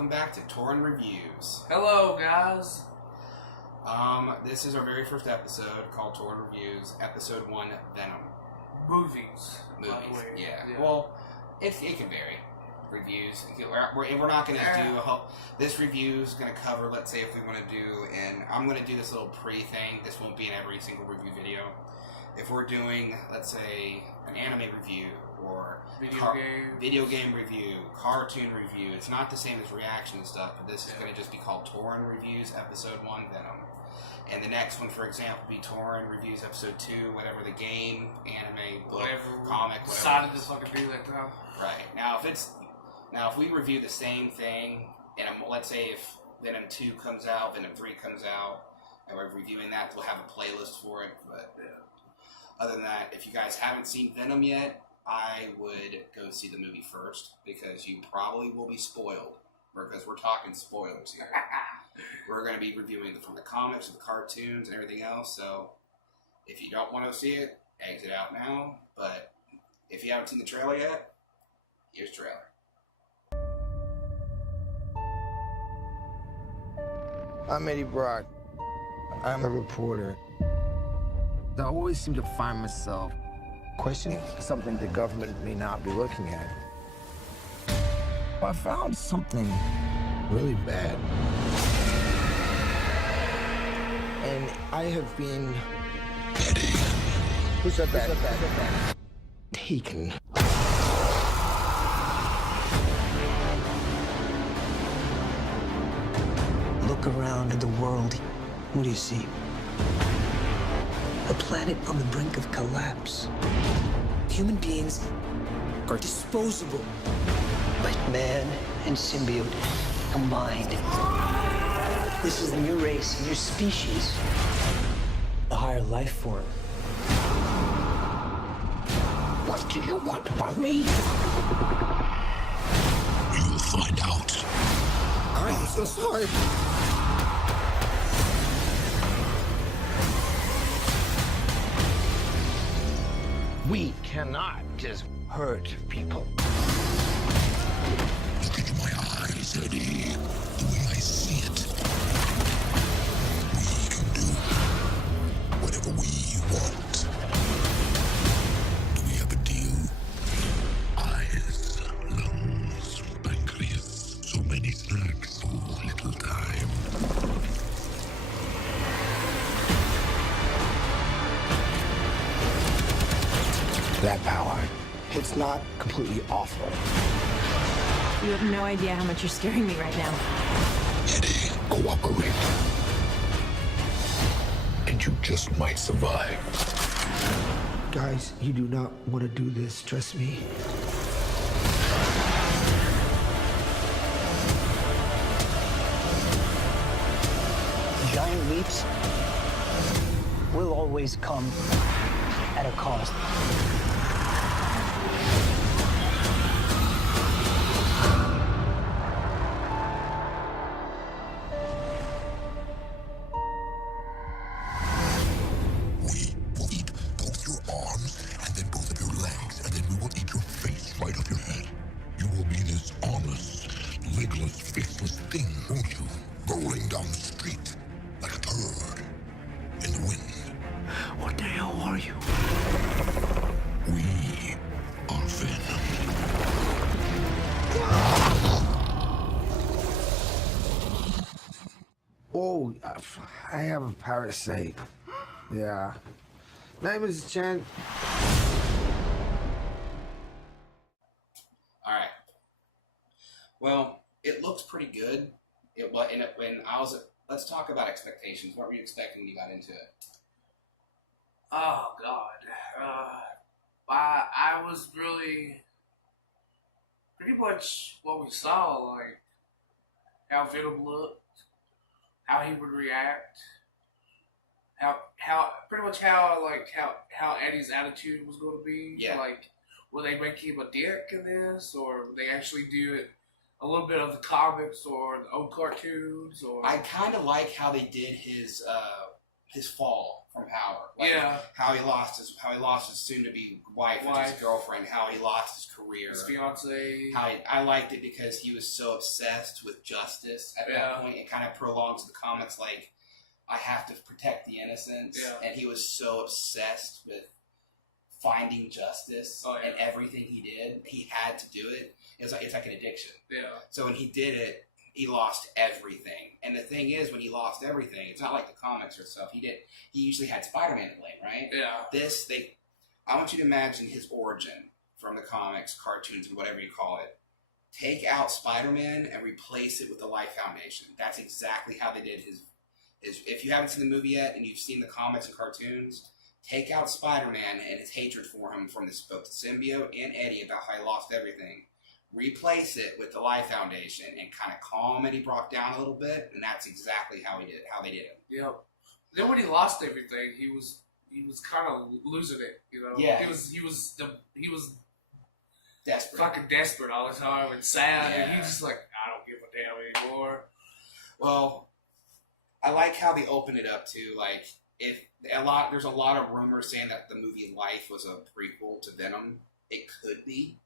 welcome back to Torran Reviews. Hello, guys. This is our very first episode called Torran Reviews, Episode 1, Venom. Movies. By the way. Yeah. Yeah. Well, it can vary. Reviews. We're not going to do a whole... This review is going to cover, let's say, if we want to do... And I'm going to do this little pre-thing. This won't be in every single review video. If we're doing, let's say, an anime review, or video game review, cartoon review, it's not the same as reaction and stuff, but this is going to just be called Torran Reviews Episode 1 Venom. And the next one, for example, will be Torran Reviews Episode 2, whatever the game, anime, book, comic, whatever. Decided to fucking do that now. Right. Now if we review the same thing, and let's say if Venom 2 comes out, Venom 3 comes out, and we're reviewing that, we'll have a playlist for it, but other than that, if you guys haven't seen Venom yet, I would go see the movie first, because you probably will be spoiled, because we're talking spoilers here. We're going to be reviewing from the comics, the cartoons, and everything else, so if you don't want to see it, exit out now, but if you haven't seen the trailer yet, here's the trailer. I'm Eddie Brock. I'm a reporter. I always seem to find myself questioning something the government may not be looking at. I found something really bad. And I have been... Eddie. Who said that? Taken. Look around at the world. What do you see? A planet on the brink of collapse. Human beings are disposable. But man and symbiote combined. This is a new race, a new species. A higher life form. What do you want from me? You'll find out. I'm so sorry. We cannot just hurt people. Look into my eyes, Eddie. The way I see it. We can do whatever we want. Do we have a deal? Eyes, lungs, pancreas. So many snacks, so little time. That power, it's not completely awful. You have no idea how much you're scaring me right now. Eddie, cooperate. And you just might survive. Guys, you do not want to do this, trust me. Giant leaps will always come at a cost. We will eat both your arms and then both of your legs, and then we will eat your face right off your head. You will be this armless, legless, faceless thing, won't you? Rolling down the street like a turd in the wind. What the hell are you? We are Venom. Oh, I have a parasite. Yeah. Name is Chen. Alright. Well, it looks pretty good. Let's talk about expectations. What were you expecting when you got into it? Oh, God. I was really... Pretty much what we saw, like, how Venom looked, how he would react, how Eddie's attitude was going to be. Yeah. Like, will they make him a dick in this, or will they actually do it a little bit of the comics or the old cartoons? Or I kind of like how they did his fall. from Power. Like, how he lost his soon-to-be wife, which is his girlfriend. How he lost his career, his fiance. I liked it because he was so obsessed with justice at that point. It kind of prolongs the comics, like, I have to protect the innocents, and he was so obsessed with finding justice and everything he did. He had to do it. It's like an addiction. Yeah. So when he did it, he lost everything. And the thing is, when he lost everything, it's not like the comics or stuff. He usually had Spider-Man to blame, right? Yeah. I want you to imagine his origin from the comics, cartoons, and whatever you call it. Take out Spider-Man and replace it with the Life Foundation. That's exactly how they did his. If you haven't seen the movie yet and you've seen the comics and cartoons, take out Spider-Man and his hatred for him from both the symbiote and Eddie about how he lost everything. Replace it with the Life Foundation and kind of calm Eddie Brock down a little bit, and that's exactly how they did it. Yeah. Then when he lost everything, he was kind of losing it, you know. Yeah. He was desperate, fucking desperate all the time, and sad, and he was just like, I don't give a damn anymore. Well, I like how they opened it up too. Like, there's a lot of rumors saying that the movie Life was a prequel to Venom. It could be.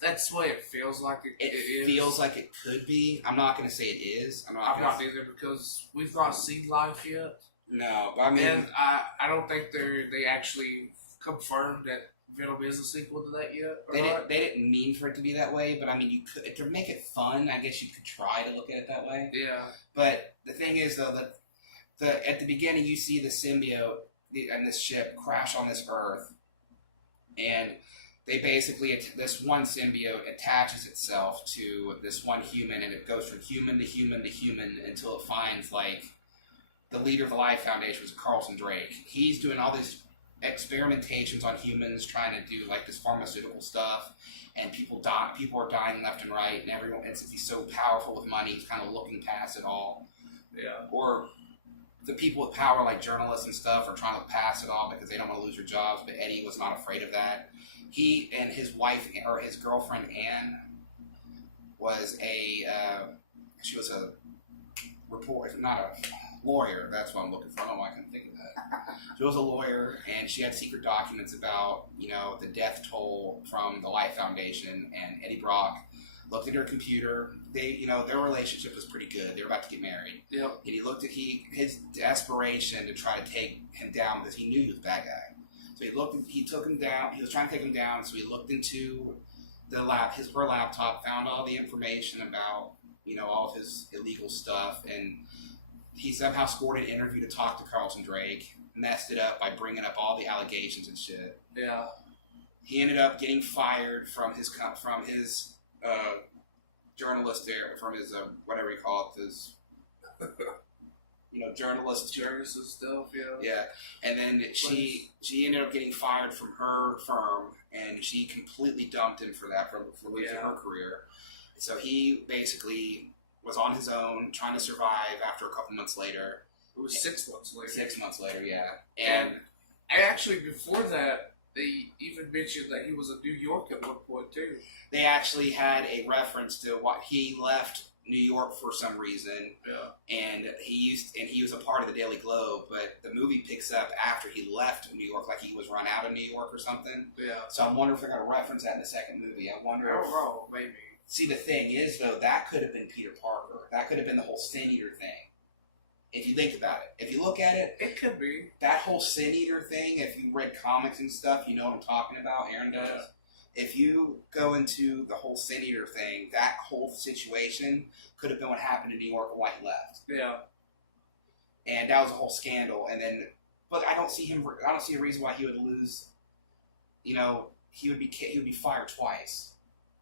That's what it feels like. It feels like it could be. I'm not going to say it is. I'm not either, because we've not seen Life yet. No, but I mean, and I don't think they actually confirmed that Venom is a sequel to that yet. They didn't mean for it to be that way, but I mean, you could, to make it fun, I guess you could try to look at it that way. Yeah. But the thing is, though, that at the beginning you see the symbiote and this ship crash on this Earth, and they basically, this one symbiote attaches itself to this one human, and it goes from human to human to human until it finds, like, the leader of the Life Foundation was Carlton Drake. He's doing all these experimentations on humans, trying to do, like, this pharmaceutical stuff, and people are dying left and right, and everyone, and since he's so powerful with money, he's kind of looking past it all. Yeah. Or the people with power, like journalists and stuff, are trying to pass it all because they don't want to lose their jobs, but Eddie was not afraid of that. He and his wife, or his girlfriend Anne, was she was a reporter, not a lawyer. That's what I'm looking for. I don't know why I couldn't think of that. She was a lawyer, and she had secret documents about, the death toll from the Life Foundation, and Eddie Brock looked at her computer. Their relationship was pretty good. They were about to get married. Yep. And he looked at his desperation to try to take him down because he knew he was a bad guy. So he took him down. He was trying to take him down. So he looked into her laptop, found all the information about, all of his illegal stuff, and he somehow scored an interview to talk to Carlton Drake. Messed it up by bringing up all the allegations and shit. Yeah. He ended up getting fired from his journalist there, from his whatever you call it, his journalist and stuff. Yeah. And then she ended up getting fired from her firm, and she completely dumped him for that, for losing her career. So he basically was on his own, trying to survive. After a couple months later, it was 6 months later. 6 months later, yeah. And actually, before that, they even mentioned that he was in New York at one point too. They actually had a reference to what he left New York for some reason. Yeah. And he was a part of the Daily Globe, but the movie picks up after he left New York, like he was run out of New York or something. Yeah. So I wonder if they're going to reference that in the second movie. I wonder. I don't know, maybe. See, the thing is, though, that could have been Peter Parker. That could have been the whole Sin Eater thing. If you think about it. If you look at it, it could be. That whole Sin Eater thing, if you read comics and stuff, you know what I'm talking about. Aaron does. Yeah. If you go into the whole Sin Eater thing, that whole situation could have been what happened in New York and why he left. Yeah. And that was a whole scandal. And then, but I don't see a reason why he would lose. He would be fired twice.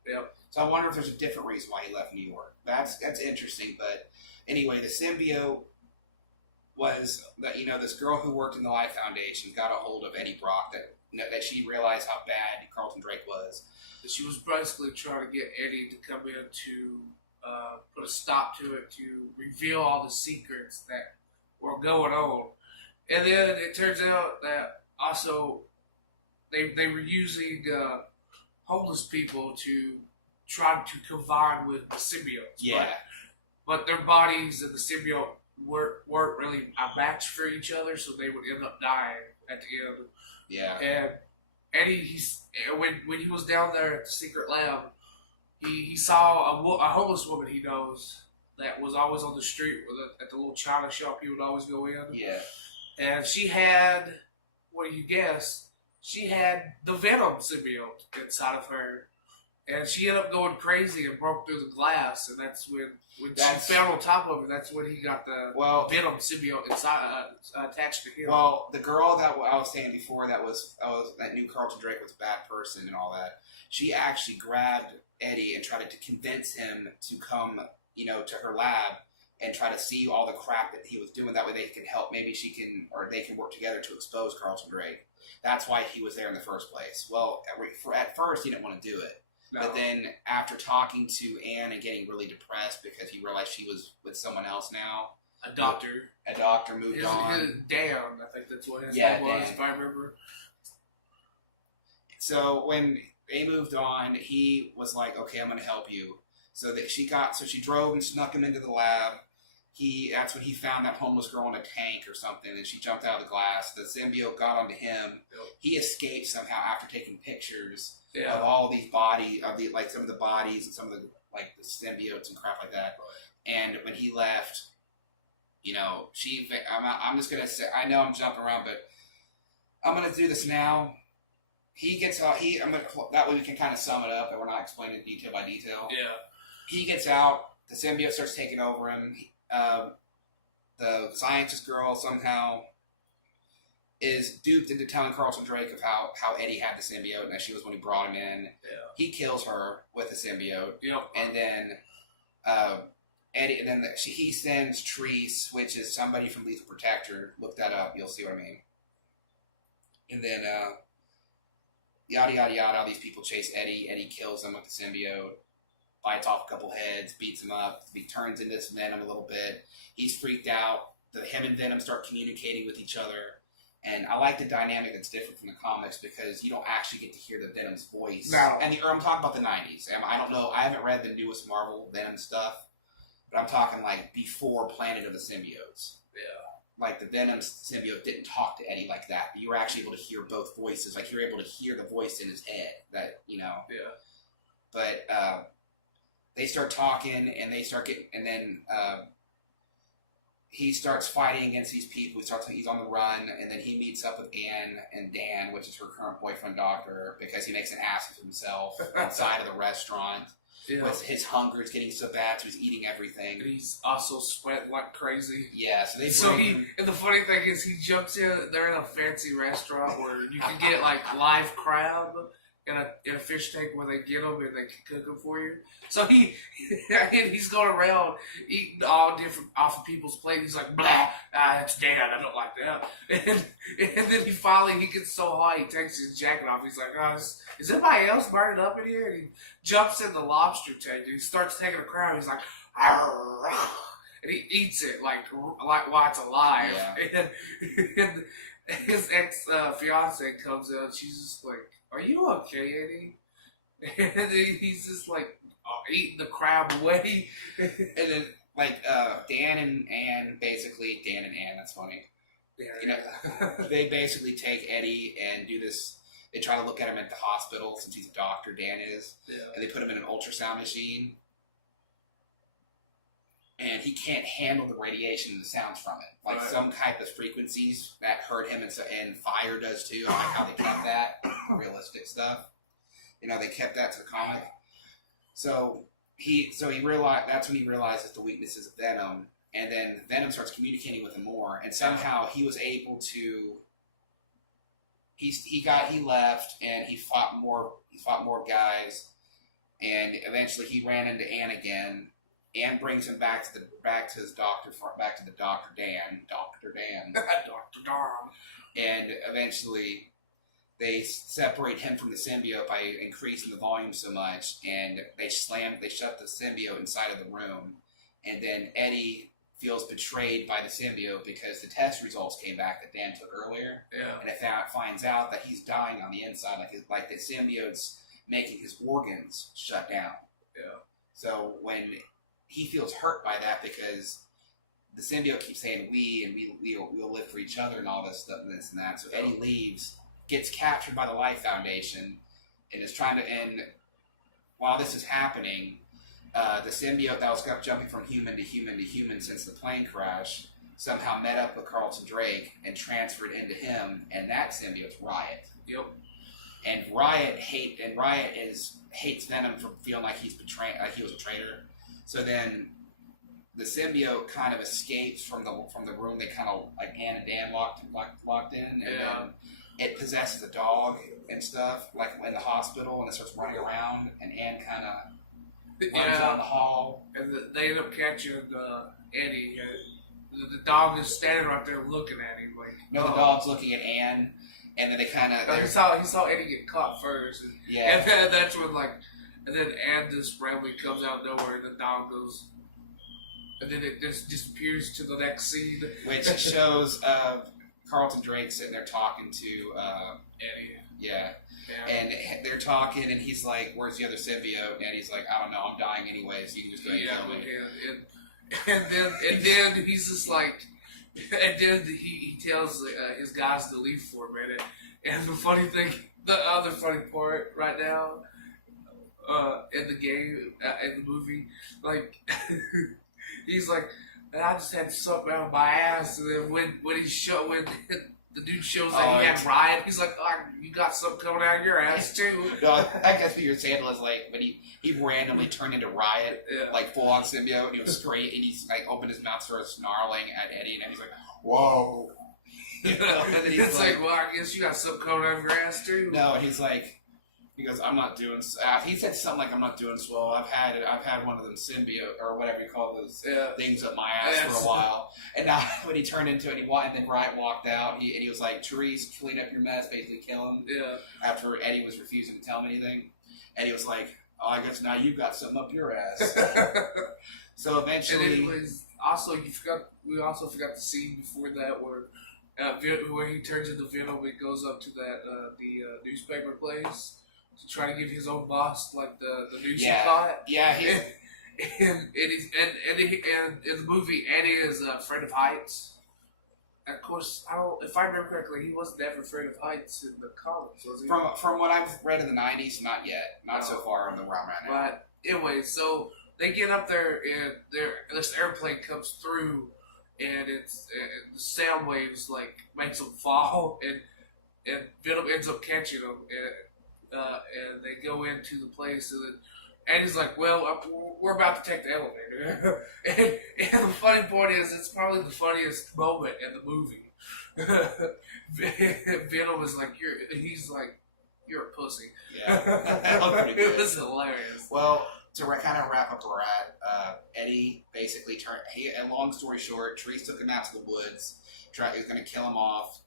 Yep. So I wonder if there's a different reason why he left New York. That's interesting. But anyway, the symbiote was that this girl who worked in the Life Foundation got a hold of Eddie Brock, that she realized how bad Carlton Drake was. She was basically trying to get Eddie to come in to put a stop to it, to reveal all the secrets that were going on. And then it turns out that also they were using homeless people to try to combine with the symbiotes. Yeah. But their bodies and the symbiote weren't really a match for each other, so they would end up dying at the end. Yeah. And Eddie, when he was down there at the secret lab, he saw a homeless woman he knows that was always on the street at the little china shop he would always go in. Yeah. And she had, what do you guess? She had the Venom symbiote inside of her. And she ended up going crazy and broke through the glass. And that's when she fell on top of him. That's when he got the Venom symbiote inside, attached to him. Well, the girl that I was saying before that knew Carlton Drake was a bad person and all that, she actually grabbed Eddie and tried to convince him to come, to her lab and try to see all the crap that he was doing. That way they can help. Maybe they can work together to expose Carlton Drake. That's why he was there in the first place. Well, at first he didn't want to do it. No. But then after talking to Anne and getting really depressed because he realized she was with someone else now. A doctor moved on. Dan, I think that's what his name was, if I remember. So when they moved on, he was like, okay, I'm going to help you. So she drove and snuck him into the lab. That's when he found that homeless girl in a tank or something, and she jumped out of the glass. The symbiote got onto him. Yep. He escaped somehow after taking pictures of all these bodies, some of the bodies and some of the the symbiotes and crap like that. Right. And when he left, I'm just gonna say, I know I'm jumping around, but I'm gonna do this now. He gets out. That way we can kind of sum it up, and we're not explaining it detail by detail. Yeah. He gets out. The symbiote starts taking over him. The scientist girl somehow is duped into telling Carlton Drake of how Eddie had the symbiote and that she was when he brought him in. Yeah. He kills her with the symbiote. Yep. And then Eddie, and then he sends Treese, which is somebody from Lethal Protector. Look that up, you'll see what I mean. And then yada yada yada. All these people chase Eddie. Eddie kills them with the symbiote. Bites off a couple heads, beats him up. He turns into this Venom a little bit. He's freaked out. Him and Venom start communicating with each other. And I like the dynamic that's different from the comics because you don't actually get to hear the Venom's voice. No. Or I'm talking about the 90s. I don't know. I haven't read the newest Marvel Venom stuff. But I'm talking before Planet of the Symbiotes. Yeah. The Venom symbiote didn't talk to Eddie like that. But you were actually able to hear both voices. You were able to hear the voice in his head. Yeah. But, they start talking, and then he starts fighting against these people. He's on the run, and then he meets up with Anne and Dan, which is her current boyfriend, doctor, because he makes an ass of himself inside of the restaurant. Yeah. His hunger is getting so bad, so he's eating everything. And he's also sweating like crazy. Yeah, so and the funny thing is, he jumps in. They're in a fancy restaurant where you can get live crab. In a fish tank where they get them and they can cook them for you. So he's going around eating all different off of people's plates. He's like, blah, that's Dan, I don't like that. And then he gets so high, he takes his jacket off. He's like, is anybody else burning up in here? And he jumps in the lobster tank and he starts taking a crab. He's like, arr, and he eats it like while it's alive. Yeah. And his ex-fiance comes out. She's just like, are you okay, Eddie? And he's just eating the crab away. And then Dan and Anne, that's funny. Yeah. They basically take Eddie and do this. They try to look at him at the hospital since he's a doctor, Dan is. Yeah. And they put him in an ultrasound machine. And he can't handle the radiation and the sounds from it. Right. Some type of frequencies that hurt him, and fire does too. I like how they kept that, the realistic stuff. They kept that to the comic. So he realized, that's when he realizes the weaknesses of Venom, and then Venom starts communicating with him more, and somehow he was able to. He left, and he fought more guys, and eventually he ran into Anne again. Anne brings him back to the doctor Dan. And eventually they separate him from the symbiote by increasing the volume so much, and they shut the symbiote inside of the room. And then Eddie feels betrayed by the symbiote because the test results came back that Dan took earlier. Yeah. And it finds out that he's dying on the inside, like the symbiote's making his organs shut down. Yeah. So when he feels hurt by that because the symbiote keeps saying we'll live for each other and all this stuff and this and that. So Eddie leaves, gets captured by the Life Foundation, and is trying to. And while this is happening, the symbiote that was jumping from human to human to human since the plane crash somehow met up with Carlton Drake and transferred into him, and that symbiote's Riot. Yep. And Riot hates Venom for feeling like he was a traitor. So then the symbiote kind of escapes from the room they kind of like Ann and Dan locked in, and then it possesses a dog and stuff like in the hospital, and it starts running around, and Ann kind of runs down the hall, and they end up catching Eddie. The dog is standing right there looking at him like. No, the dog's looking at Ann, and then they kind of. He saw Eddie get caught first, and then that's when and then Ann just randomly comes out of nowhere, and the dog goes. And then it just disappears to the next scene. Which shows Carlton Drake sitting there talking to Eddie. Yeah. And they're talking, and he's like, "Where's the other symbiote?" And he's like, "I don't know. I'm dying anyway, so you can just go ahead and kill me." And then he's just like, and then he tells his guys to leave for a minute. And the funny thing, the other funny part right now in the game, in the movie, like. He's like, I just had something out of my ass, and then when the dude shows that he had Riot, he's like, oh, you got something coming out of your ass too. No, I guess what you're saying is like when he randomly turned into Riot, like full on symbiote, and he was straight, and he's like opened his mouth, started snarling at Eddie, and he's like, whoa. And it's like, well, I guess you got something coming out of your ass too. No, and he's like. He goes, I'm not doing. He said something like, I'm not doing swell. I've had one of them symbiote or whatever you call those things up my ass for a while. And now when he turned into it, and then Riot walked out. He was like, Therese, clean up your mess, basically kill him. Yeah. After Eddie was refusing to tell him anything, Eddie was like, oh, I guess now you got something up your ass. So eventually, and anyways, we also forgot the scene before that where he turns into Venom. He goes up to that the newspaper place. To try to give his own boss like the news he caught. Yeah, and in the movie, Eddie is afraid of heights. And of course, if I remember correctly, he wasn't ever afraid of heights in the comics, was he? From what I've read in the '90s, not yet, not so far on the realm right now. But anyway, so they get up there, and this airplane comes through, and the sound waves like makes them fall, and Venom ends up catching them. And they go into the place, and he's like, well, we're about to take the elevator. and the funny part is, it's probably the funniest moment in the movie. Venom is like, you're a pussy. Yeah. It was hilarious. Well, to kind of wrap up where we're at, Eddie basically and long story short, Therese took him out to the woods, he was going to kill him off.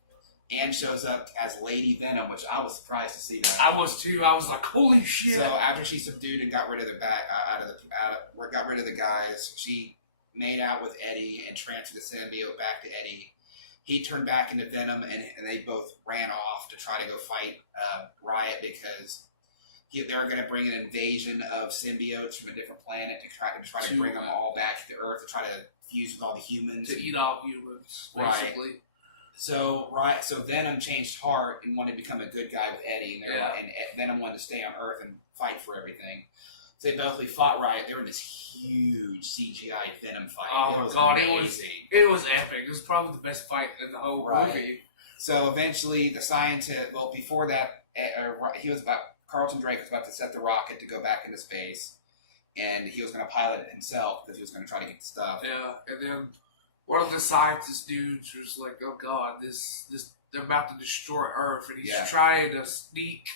Anne shows up as Lady Venom, which I was surprised to see that. I was too. I was like, "Holy shit!" So after she subdued and got rid of got rid of the guys, she made out with Eddie and transferred the symbiote back to Eddie. He turned back into Venom, and they both ran off to try to go fight Riot because they were going to bring an invasion of symbiotes from a different planet to try to bring them all back to Earth to try to fuse with all the humans to eat all humans, basically. Right. So Venom changed heart and wanted to become a good guy with Eddie, and Venom wanted to stay on Earth and fight for everything. So they both fought Riot. They were in this huge CGI Venom fight. Oh my god, amazing. It was epic. It was probably the best fight in the whole movie. So eventually, the scientist. Well, before that, Carlton Drake was about to set the rocket to go back into space, and he was going to pilot it himself because he was going to try to get the stuff. Yeah, and then. One of the scientist dudes was like, "Oh God, they're about to destroy Earth," and he's trying to sneak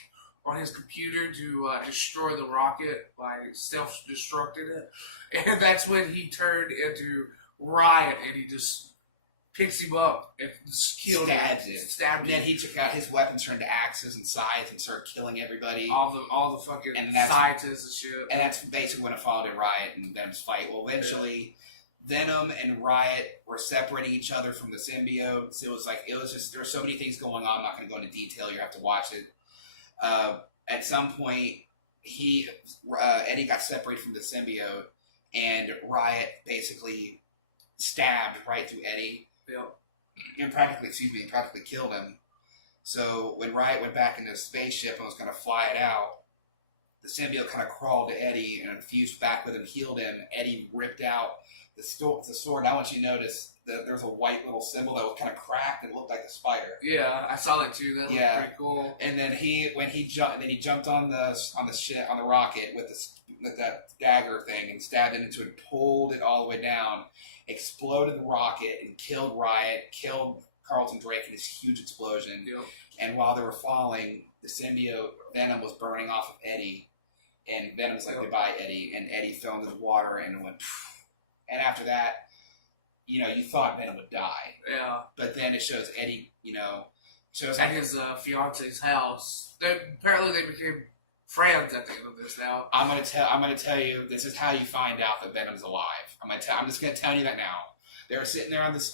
on his computer to destroy the rocket by self-destructing it, and that's when he turned into Riot, and he just picks him up and just kills him. Stabbed him. And then he took out his weapons, turned to axes and scythes, and started killing everybody. All the fucking scientists and shit. And that's basically when it followed in Riot and Venom's fight. Well, eventually. Venom and Riot were separating each other from the symbiotes. It was just, there were so many things going on. I'm not going to go into detail. You have to watch it. At some point, Eddie got separated from the symbiote, and Riot basically stabbed right through Eddie. Yep. And practically killed him. So when Riot went back into the spaceship and was going to fly it out, the symbiote kind of crawled to Eddie and fused back with him, healed him. Eddie ripped out the sword. I want you to notice that there's a white little symbol that was kind of cracked and looked like a spider. Yeah, I saw that too. That looked pretty cool. And then he jumped on the rocket with that dagger thing and stabbed it into it, pulled it all the way down, exploded the rocket and killed Riot, killed Carlton Drake in this huge explosion. Yep. And while they were falling, the symbiote Venom was burning off of Eddie, and Venom was like, "Goodbye, Eddie," and Eddie fell into the water and went. Phew. And after that, you thought Venom would die. Yeah. But then it shows Eddie, shows at his fiance's house. Apparently, they became friends at the end of this. Now, I'm gonna tell you. This is how you find out that Venom's alive. I'm just gonna tell you that now. They were sitting there on this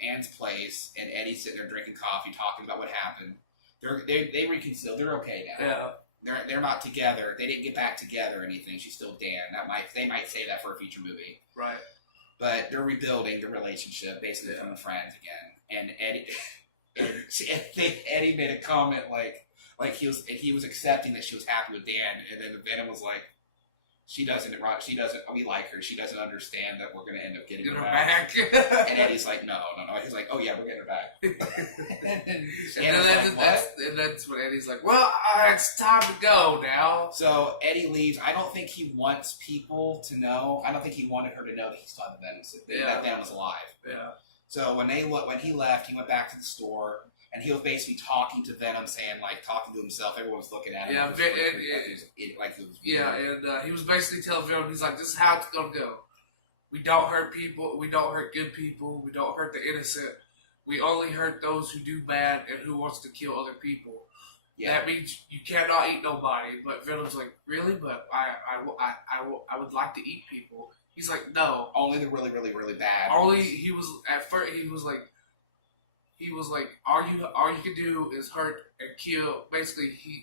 Anne's place, and Eddie's sitting there drinking coffee, talking about what happened. They reconciled. They're okay now. Yeah. They're not together. They didn't get back together or anything. She's still Dan. They might say that for a future movie. Right. But they're rebuilding the relationship, basically becoming friends again. And Eddie made a comment like he was accepting that she was happy with Dan, and then Venom was like, She doesn't. We like her. She doesn't understand that we're going to end up getting her back. And Eddie's like, no. He's like, oh yeah, we're getting her back. and that's when Eddie's like, well, it's time to go now. So Eddie leaves. I don't think he wants people to know. I don't think he wanted her to know that he still had the Venom. That Venom was alive. Yeah. So when he left, he went back to the store. And he was basically talking to Venom, saying, talking to himself. Everyone was looking at him. Yeah, and he was basically telling Venom, he's like, this is how it's going to go. We don't hurt people. We don't hurt good people. We don't hurt the innocent. We only hurt those who do bad and who wants to kill other people. Yeah. That means you cannot eat nobody. But Venom's like, really? But I would like to eat people. He's like, no. Only the really, really, really bad. He was like, all you can do is hurt and kill. Basically, he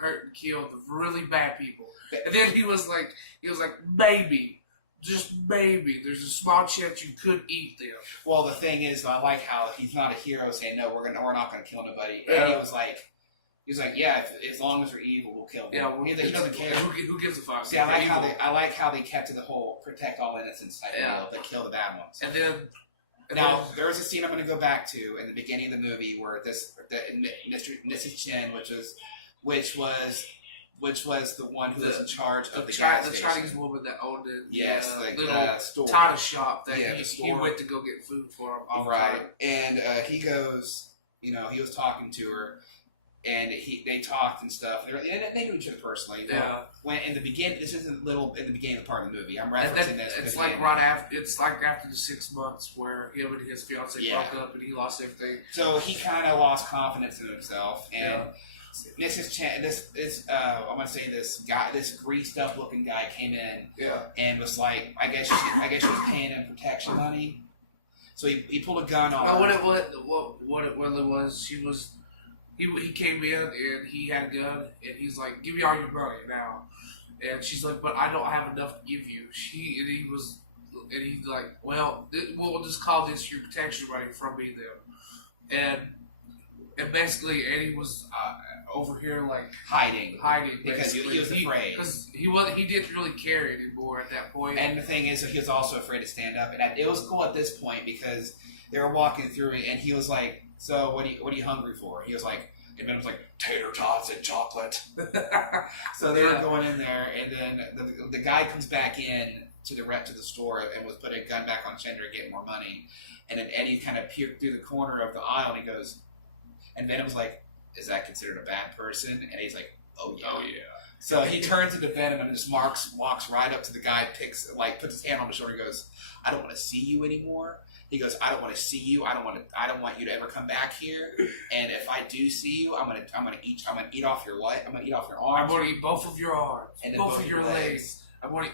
hurt and kill the really bad people. And then he was like, maybe, just maybe, there's a small chance you could eat them. Well, the thing is, I like how he's not a hero saying, no, we're not gonna kill nobody. Yeah. And he was like, yeah, as long as we're evil, we'll kill them. Yeah, he doesn't care. Who gives a fuck? See, I like how they kept to the whole protect all innocents type deal, but kill the bad ones. And then. Now, there's a scene I'm going to go back to in the beginning of the movie where Mrs. Chen, which was the one who was in charge of the gas station. The Chinese woman that owned it. Yes, little store. Tata shop that he went to go get food for him. All right, and he goes, he was talking to her, and they talked and stuff. They knew each other personally. Yeah. When in the beginning, this isn't in the beginning part of the movie. I'm referencing this. It's like after the 6 months where him and his fiance broke up and he lost everything. So he kind of lost confidence in himself, and Mrs. Chen, I want to say this greased up looking guy came in, and was like, I guess she was paying him protection money. So he pulled a gun on her. What it was, he came in and he had a gun and he's like, give me all your money now. And she's like, but I don't have enough to give you. He's like, well, we'll just call this your protection money from me then. And basically Eddie was over here hiding because basically. he was afraid. Because he didn't really care anymore at that point. And the thing is, he was also afraid to stand up. And it was cool at this point because they were walking through and he was like, so what are you hungry for? He was like, and Ben was like, tater tots and chocolate. So they were going in there, and then the guy comes back in to the store and was putting a gun back on Chandler to get more money. And then Eddie kind of peeked through the corner of the aisle and he goes, and Venom was like, is that considered a bad person? And he's like, oh yeah. So he turns into Venom and just walks right up to the guy, puts his hand on his shoulder and goes, I don't want to see you anymore. He goes, I don't want to see you. I don't want you to ever come back here. And if I do see you, I'm gonna eat off your leg. I'm gonna eat off your arms. I'm gonna eat both of your arms, and both of your legs. I'm gonna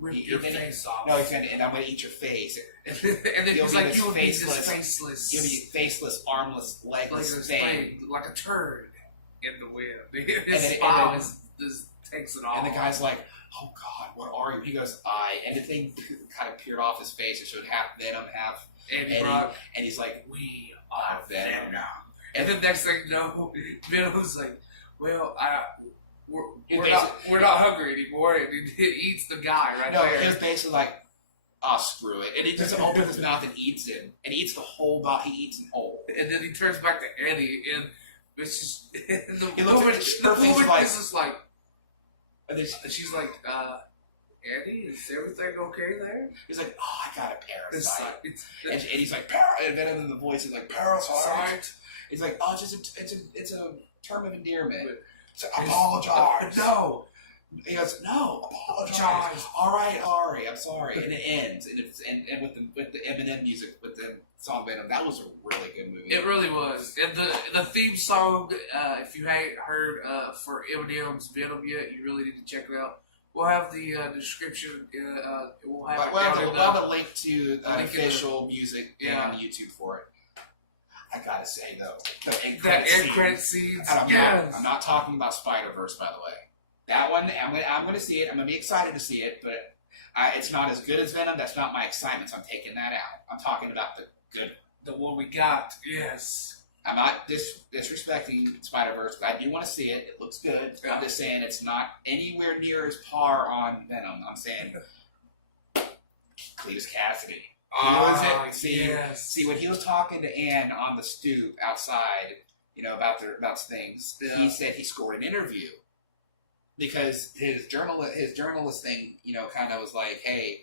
rip your face off. No, and I'm gonna eat your face. And then he's like, you'll be this faceless. You'll be faceless, armless, legless thing, like a turd in the wind. His takes it off. And the guy's like, "Oh God, what are you?" He goes, "I." And the thing kind of peered off his face. It showed half Venom, half Eddie Brock. and he's like, We are Venom. And And then next thing you know, Venom's like, "Well, we're basically- not hungry anymore." And he eats the guy right no, there. he was basically like, "Oh, screw it," and he just opens his mouth and eats him, and he eats the whole body. He eats him whole. And then he turns back to Eddie, and it's just the He looks woman. at The her face woman like- is just like, And then she's like, "Eddie, is everything okay there?" he's like, "Oh, I got a parasite." And he's like, and then the voice is like, "Parasite." He's like, "Oh, it's a term of endearment. So apologize." No. He goes, "No, apologize. All right, sorry, I'm sorry." And it ends, and with the Eminem music, with the song Venom, that was a really good movie. It really was. And the theme song, if you ain't heard for Eminem's Venom yet, you really need to check it out. We'll have the description. We'll have We'll it down have a link to the link in official music Yeah. on YouTube for it. I gotta say though, the end that credit end scene- credit scenes. And Yes. I'm not talking about Spider-Verse, by the way. That one, I'm gonna see it. I'm gonna be excited to see it, but it's not as good as Venom. That's not my excitement, so I'm taking that out. I'm talking about the good. The one we got. Yes. I'm not disrespecting Spider-Verse, but I do want to see it. It looks good. Yeah. I'm just saying it's not anywhere near as par on Venom. I'm saying Cletus Cassidy. He was it. Yes. See, when he was talking to Ann on the stoop outside, about things, Yeah. he said he scored an interview because his journalist thing, kind of was like, hey,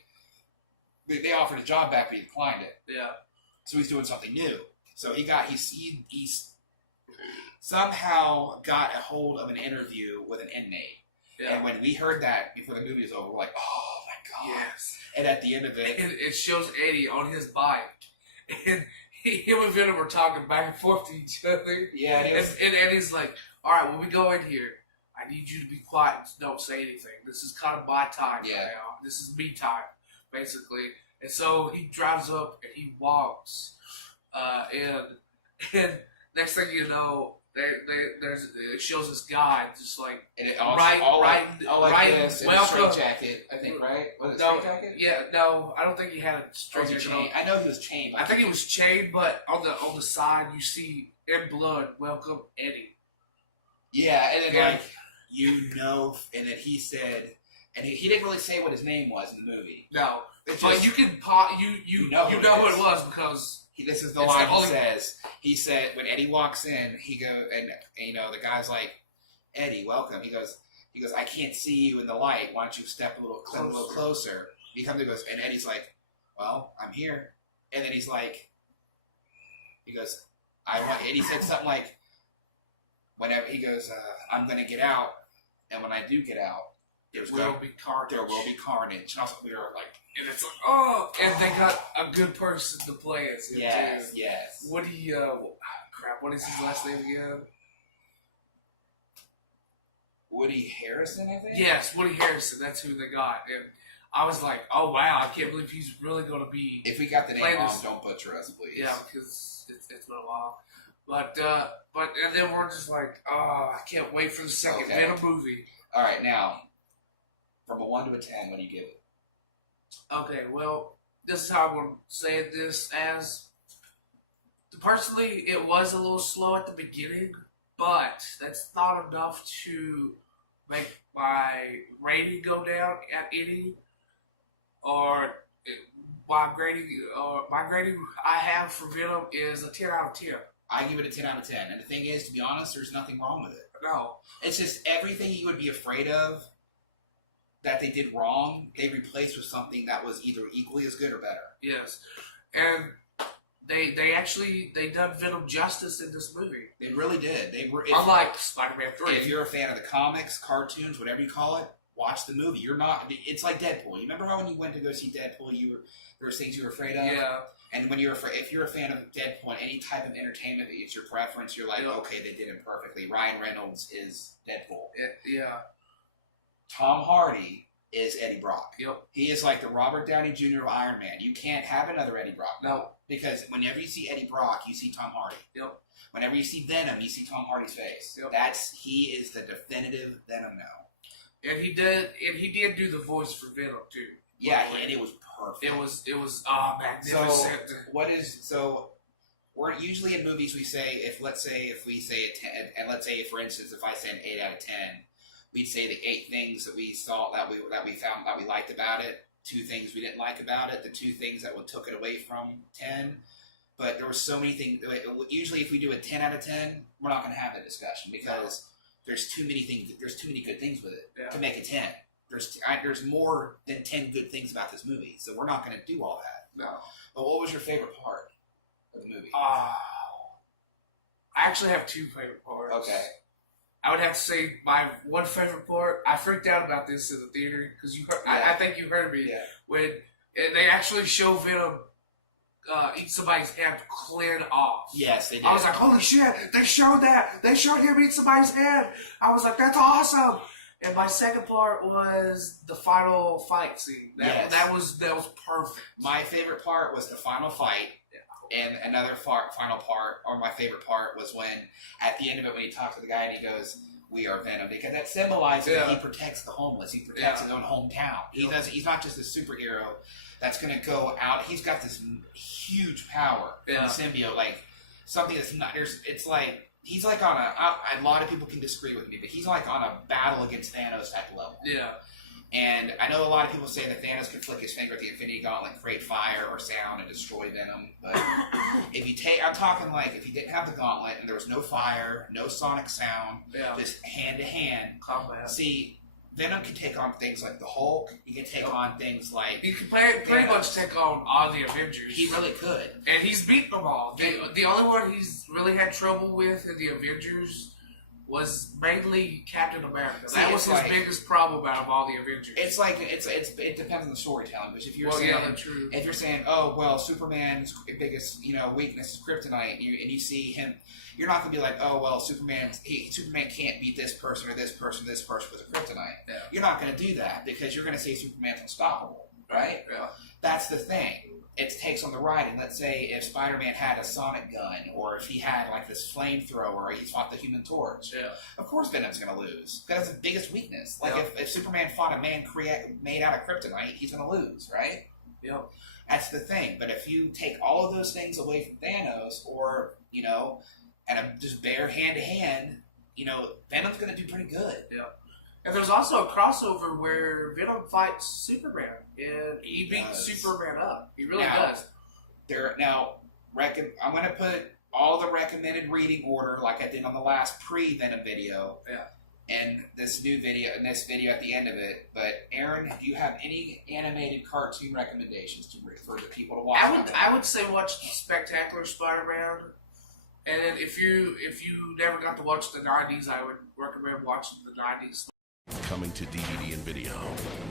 they offered a job back, but he declined it. Yeah. So he's doing something new. So he somehow got a hold of an interview with an inmate. Yeah. And when we heard that before the movie was over, we're like, oh my God. Yes. And at the end of it, And it shows Eddie on his bike, and him and Venom are talking back and forth to each other. yeah, and it was, And Eddie's like, "All right, when we go in here, I need you to be quiet and don't say anything. This is kind of my time Yeah. right now. This is me time, basically." And so he drives up and he walks, and next thing you know, it shows this guy just like and it also, Right- all right- like right- this, in a welcome. straight jacket, I think, right? Was it no, straight jacket? yeah, no, I don't think he had a Or straight was he jacket on. chained? I know he was chained. I think he was chained, but on the side you see in blood, "Welcome Eddie." Yeah, and then Yeah. and then he said, and he didn't really say what his name was in the movie. No, It's but just- you can you know know, who it who is. it was because This is the It's line the he only- says. He said when Eddie walks in, he goes, and the guy's like, "Eddie, welcome." He goes, "I can't see you in the light. Why don't you step a little closer?" He comes and goes, and Eddie's like, "Well, I'm here." And then he goes, "I want." And he said something like, "Whenever," he goes, "I'm gonna get out, and when I do get out, there will be carnage. there will be carnage." And we were like, And it's like, oh, and they got a good person to play as him "Yes, too. yes." Woody, crap, what is his last name again? Woody Harrison, I think. Yes, Woody Harrison. That's who they got, and I was like, oh wow, I can't believe he's really going to be. If we got the name Play wrong, this- don't butcher us, please. Yeah, because it's been a while. But and then we're just like, oh, I can't wait for the second Okay. Venom movie. All right, now, from a 1 to a 10, what do you give it? Okay, well, this is how I'm going to say this as. Personally, it was a little slow at the beginning, but that's not enough to make my rating go down at any, or my grading I have for Venom is a 10 out of 10. I give it a 10 out of 10. And the thing is, to be honest, there's nothing wrong with it. No. It's just everything you would be afraid of that they did wrong, they replaced with something that was either equally as good or better. Yes. And they done Venom justice in this movie. They really did. They were. Unlike Spider-Man 3. If you're a fan of the comics, cartoons, whatever you call it, watch the movie. You're not. It's like Deadpool. You remember how when you went to go see Deadpool, there was things you were afraid of. Yeah. And when if you're a fan of Deadpool and any type of entertainment that it's your preference, you're like, Yeah. okay, they did him perfectly. Ryan Reynolds is Deadpool. Yeah. Tom Hardy is Eddie Brock. Yep. He is like the Robert Downey Jr. of Iron Man. You can't have another Eddie Brock. No. Because whenever you see Eddie Brock, you see Tom Hardy. Yep. Whenever you see Venom, you see Tom Hardy's face. Yep. He is the definitive Venom now. And he did do the voice for Venom too. Yeah, and it was perfect. It was magnificent. So we're usually in movies we say if we say a 10, and let's say for instance if I say an 8 out of 10, we'd say the 8 things that we saw that we found that we liked about it, 2 things we didn't like about it, the 2 things that took it away from 10. But there were so many things. Usually, if we do a 10 out of 10, we're not going to have the discussion because there's too many things. There's too many good things with it to make a 10. There's more than 10 good things about this movie, so we're not going to do all that. No. But what was your favorite part of the movie? I actually have 2 favorite parts. Okay. I would have to say my one favorite part. I freaked out about this in the theater because I think you heard me when they actually show Venom eat somebody's hand clean off. Yes, they did. I was like, holy shit! They showed that. They showed him eat somebody's hand. I was like, that's awesome. And my second part was the final fight scene. That was perfect. My favorite part was the final fight. And another final part, or my favorite part, was when, at the end of it, when he talks to the guy and he goes, "We are Venom," because that symbolizes that he protects the homeless. He protects his own hometown. He's not just a superhero that's going to go out. He's got this huge power in the symbiote, like something that's not. It's like he's like on a lot of people can disagree with me, but he's like on a battle against Thanos type level. Yeah. And I know a lot of people say that Thanos can flick his finger at the Infinity Gauntlet, create fire or sound, and destroy Venom. But I'm talking like if you didn't have the Gauntlet and there was no fire, no sonic sound, just hand to hand combat. See, Venom can take on things like the Hulk. He can take on things like he can pretty much take on all the Avengers. He really could, and he's beaten them all. The only one he's really had trouble with in the Avengers was mainly Captain America. That was his biggest problem out of all the Avengers. It's like it depends on the storytelling. But if you're saying, oh well, Superman's biggest weakness is kryptonite, and you see him, you're not gonna be like, oh well, Superman can't beat this person or this person with a kryptonite. Yeah. You're not gonna do that because you're gonna say Superman's unstoppable, right? Yeah. That's the thing. It takes on the writing. Let's say if Spider-Man had a sonic gun, or if he had like this flamethrower, or he fought the Human Torch. Yeah. Of course, Venom's going to lose. That's his biggest weakness. Like if Superman fought a man made out of kryptonite, he's going to lose, right? Yeah. That's the thing. But if you take all of those things away from Thanos, or and just bare hand to hand, Venom's going to do pretty good. Yeah. And there's also a crossover where Venom fights Superman, and he beats Superman up. He really does. I'm going to put all the recommended reading order, like I did on the last pre-Venom video, and this video at the end of it. But Aaron, do you have any animated cartoon recommendations for the people to watch? I would say watch Spectacular Spider-Man. And if you never got to watch the 90s, I would recommend watching the 90s. Coming to DVD and video,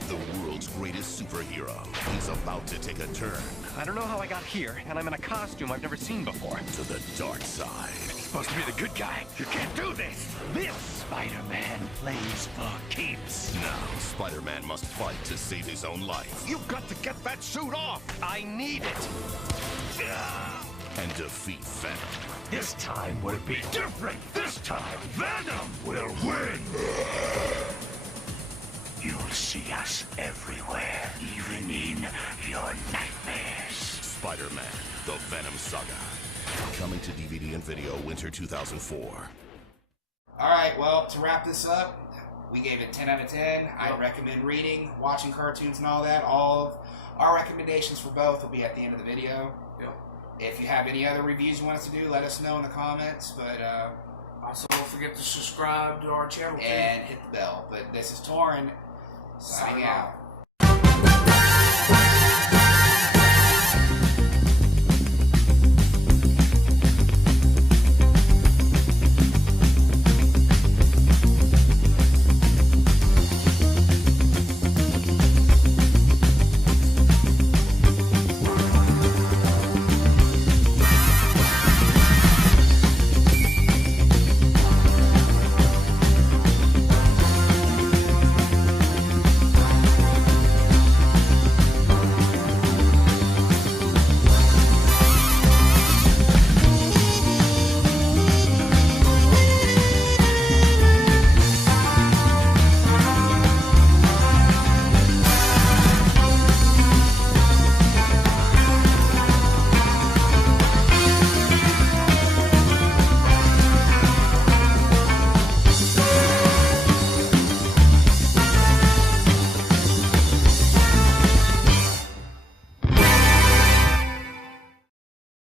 the world's greatest superhero is about to take a turn. I don't know how I got here, and I'm in a costume I've never seen before. To the dark side. He's supposed to be the good guy. You can't do this. This Spider-Man plays for keeps. Now, Spider-Man must fight to save his own life. You've got to get that suit off. I need it. And defeat Venom. This time will be different. This time, Venom will win. You'll see us everywhere, even in your nightmares. Spider-Man, the Venom Saga. Coming to DVD and video winter 2004. Alright, well, to wrap this up, we gave it 10 out of 10. I recommend reading, watching cartoons and all that. All of our recommendations for both will be at the end of the video. If you have any other reviews you want us to do, let us know in the comments. But also, don't forget to subscribe to our channel and hit the bell. But this is Torran signing out.